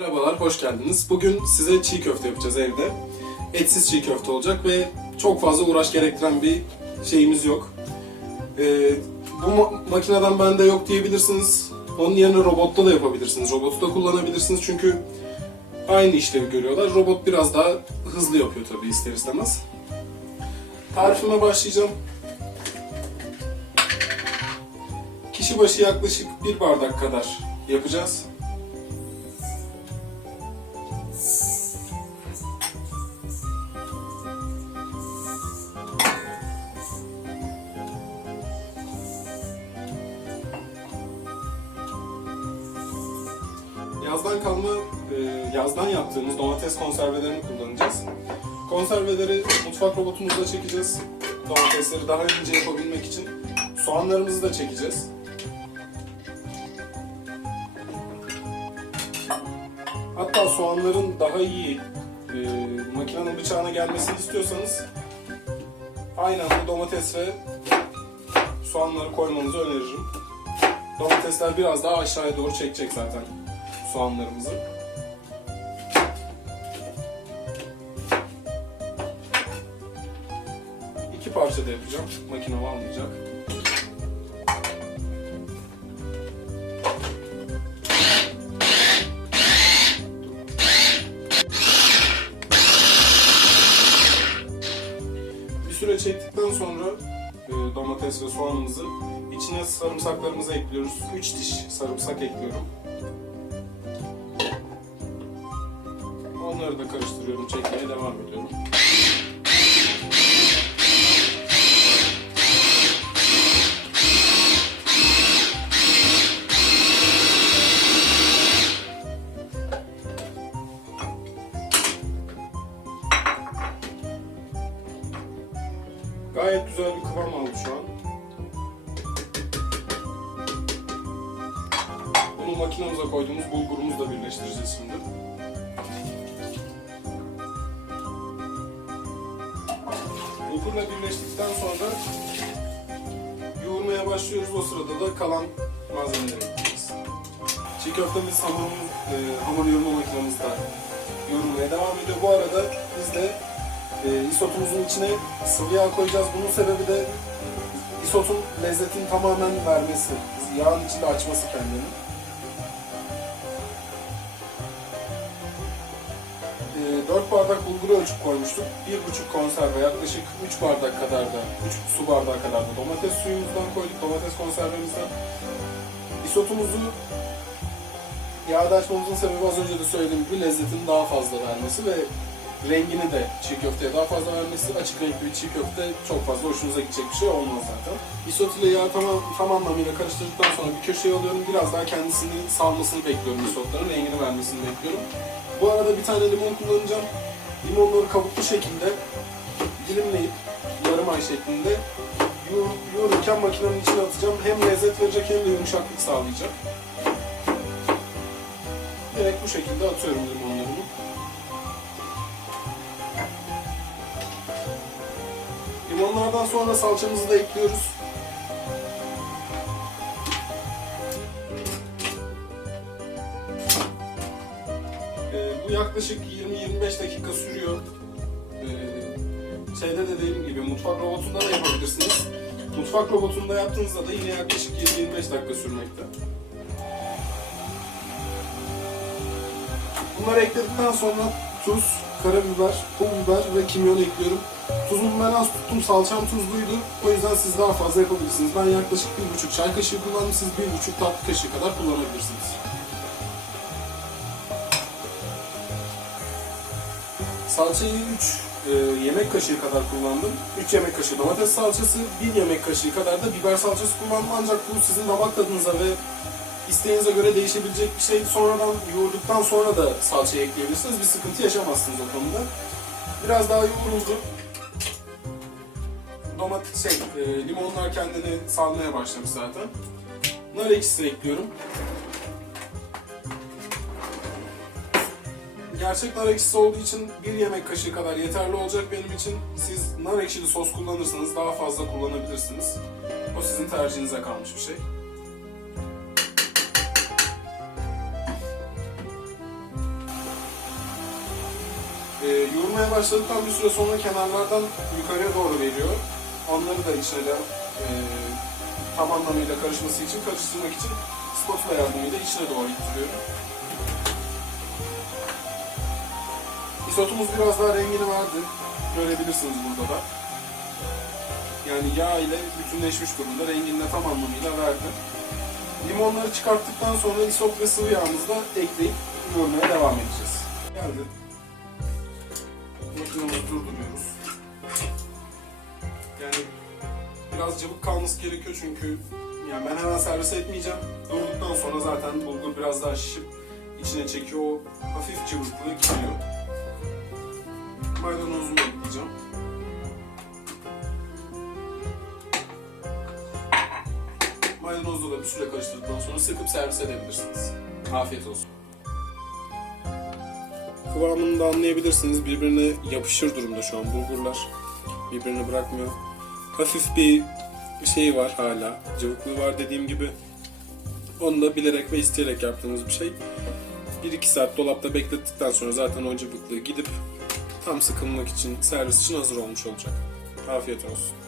Merhabalar, hoş geldiniz. Bugün size çiğ köfte yapacağız evde. Etsiz çiğ köfte olacak ve çok fazla uğraş gerektiren bir şeyimiz yok. Ee, bu ma- makineden bende yok diyebilirsiniz. Onun yerine robotta da yapabilirsiniz. Robotu da kullanabilirsiniz çünkü aynı işlevi görüyorlar. Robot biraz daha hızlı yapıyor tabii ister istemez. Tarifime başlayacağım. Kişi başı yaklaşık bir bardak kadar yapacağız. Yazdan kalma, e, yazdan yaptığımız domates konservelerini kullanacağız. Konserveleri mutfak robotumuzla çekeceğiz. Domatesleri daha ince yapabilmek için. Soğanlarımızı da çekeceğiz. Hatta soğanların daha iyi e, makinenin bıçağına gelmesini istiyorsanız aynı anda domates ve soğanları koymanızı öneririm. Domatesler biraz daha aşağıya doğru çekecek zaten soğanlarımızı. İki parça da yapacağım. Makinem almayacak. Bir süre çektikten sonra e, domates ve soğanımızı içine sarımsaklarımızı ekliyoruz. 3 diş sarımsak ekliyorum. Onları da karıştırıyorum, çekmeye devam ediyorum. Gayet güzel bir kıvam aldı şu an. Bunu makinemize koyduğumuz bulgurumuzla birleştireceğiz şimdi. Bulgurla birleştikten sonra yoğurmaya başlıyoruz. O sırada da kalan malzemeleri ekleyeceğiz. Çiğ köftemiz hamurumuz, e, hamur yoğurma makinemizde yoğurmaya devam ediyor. Bu arada biz de e, isotumuzun içine sıvı yağ koyacağız. Bunun sebebi de isotun lezzetini tamamen vermesi. Yağın içinde açması kendini. 4 bardak bulguru ölçüp koymuştuk. 1,5 konserve yaklaşık 3 bardak kadar da, 3 su bardağı kadar da domates suyumuzdan koyduk, domates konservemizden. Isotumuzu yağda açmamızın sebebi az önce de söylediğim gibi lezzetini daha fazla vermesi ve rengini de çiğ köfteye daha fazla vermesi. Açık renkli bir çiğ köfte çok fazla hoşunuza gidecek bir şey olmaz zaten. Isot ile yağı tamam, tam anlamıyla karıştırdıktan sonra bir köşeye alıyorum. Biraz daha kendisini salmasını bekliyorum isotların. Rengini vermesini bekliyorum. Bu arada bir tane limon kullanacağım. Limonları kabuklu şekilde dilimleyip yarım ay şeklinde yoğur- yoğururken makinenin içine atacağım. Hem lezzet verecek hem de yumuşaklık sağlayacak. Direkt bu şekilde atıyorum limonlarımı. Limonlardan sonra salçamızı da ekliyoruz. Yaklaşık 20-25 dakika sürüyor. Ee, şeyde de dediğim gibi mutfak robotunda da yapabilirsiniz. Mutfak robotunda yaptığınızda da yine yaklaşık 20-25 dakika sürmekte. Bunları ekledikten sonra tuz, karabiber, pul biber ve kimyon ekliyorum. Tuzumu ben az tuttum, salçam tuzluydu. O yüzden siz daha fazla yapabilirsiniz. Ben yaklaşık bir buçuk çay kaşığı kullandım, siz bir buçuk tatlı kaşığı kadar kullanabilirsiniz. Salçayı 3 yemek kaşığı kadar kullandım. 3 yemek kaşığı domates salçası, 1 yemek kaşığı kadar da biber salçası kullandım. Ancak bu sizin damak tadınıza ve isteğinize göre değişebilecek bir şey. Sonradan yoğurduktan sonra da salçayı ekleyebilirsiniz. Bir sıkıntı yaşamazsınız o konuda. Biraz daha yoğruldu. Domates, şey, e, limonlar kendini salmaya başlamış zaten. Nar ekşisi ekliyorum. Gerçek nar ekşisi olduğu için bir yemek kaşığı kadar yeterli olacak benim için. Siz nar ekşili sos kullanırsanız daha fazla kullanabilirsiniz. O sizin tercihinize kalmış bir şey. E, yoğurmaya başladıktan bir süre sonra kenarlardan yukarıya doğru veriyor. Onları da içine de e, tam anlamıyla karışması için, karıştırmak için spatula yardımıyla içine doğru ittiriyorum. Isotumuz biraz daha rengini verdi. Görebilirsiniz burada da. Yani yağ ile bütünleşmiş durumda. Rengini de tam anlamıyla verdi. Limonları çıkarttıktan sonra isot ve sıvı yağımızı da ekleyip yoğurmaya devam edeceğiz. Geldi. Makinemizi durduruyoruz. Yani biraz cıvık kalması gerekiyor çünkü yani ben hemen servis etmeyeceğim. Durduktan sonra zaten bulgur biraz daha şişip içine çekiyor. O hafif cıvıklığı gidiyor. Maydanozumu ekleyeceğim. Maydanozla da bir süre karıştırdıktan sonra sıkıp servis edebilirsiniz. Afiyet olsun. Kıvamını da anlayabilirsiniz. Birbirine yapışır durumda şu an bulgurlar. Birbirini bırakmıyor. Hafif bir şey var hala. Cıvıklığı var dediğim gibi. Onu da bilerek ve isteyerek yaptığımız bir şey. 1-2 saat dolapta beklettikten sonra zaten o cıvıklığı gidip tam sıkılmak için, servis için hazır olmuş olacak. Afiyet olsun.